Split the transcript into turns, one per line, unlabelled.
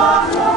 Oh,